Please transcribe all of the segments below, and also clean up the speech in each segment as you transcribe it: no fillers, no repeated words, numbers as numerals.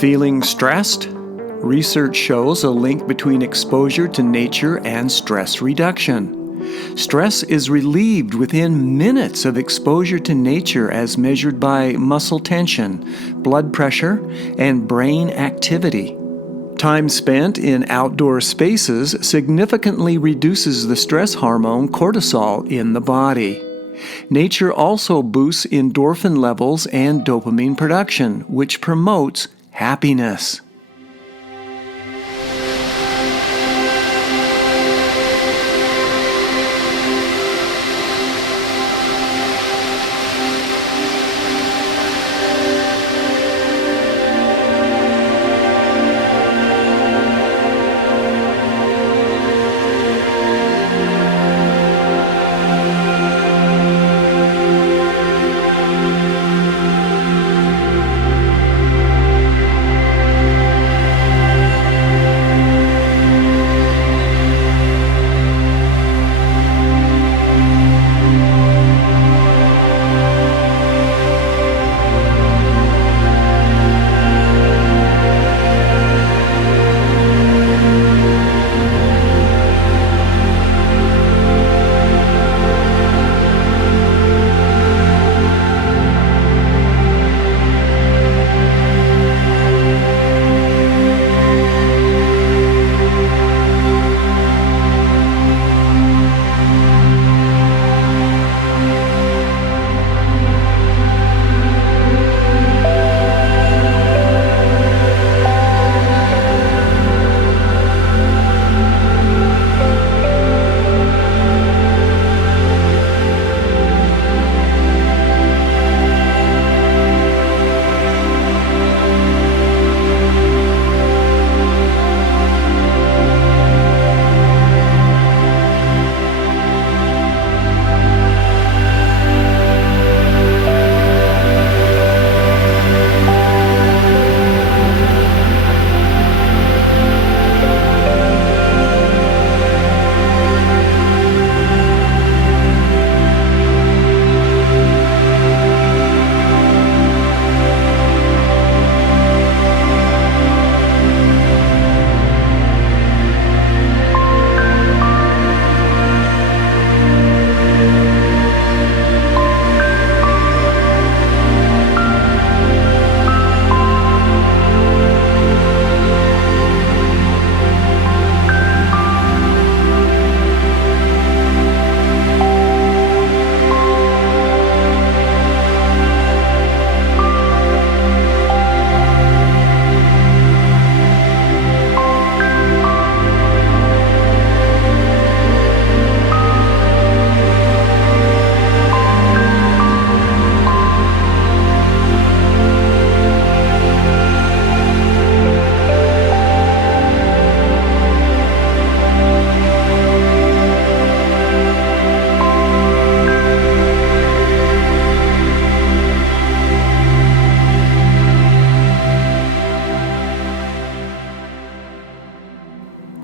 Feeling stressed? Research shows a link between exposure to nature and stress reduction. Stress is relieved within minutes of exposure to nature as measured by muscle tension, blood pressure, and brain activity. Time spent in outdoor spaces significantly reduces the stress hormone cortisol in the body. Nature also boosts endorphin levels and dopamine production, which promotes happiness.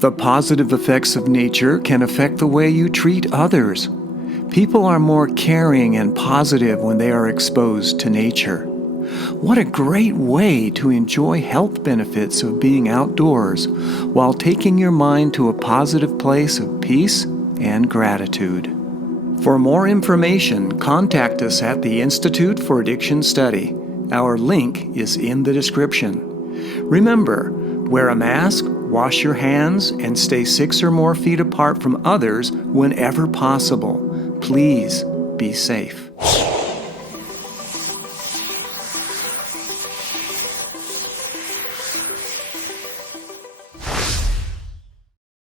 The positive effects of nature can affect the way you treat others. People are more caring and positive when they are exposed to nature. What a great way to enjoy health benefits of being outdoors while taking your mind to a positive place of peace and gratitude. For more information, contact us at the Institute for Addiction Study. Our link is in the description. Remember, wear a mask, wash your hands, and stay 6 or more feet apart from others whenever possible. Please be safe.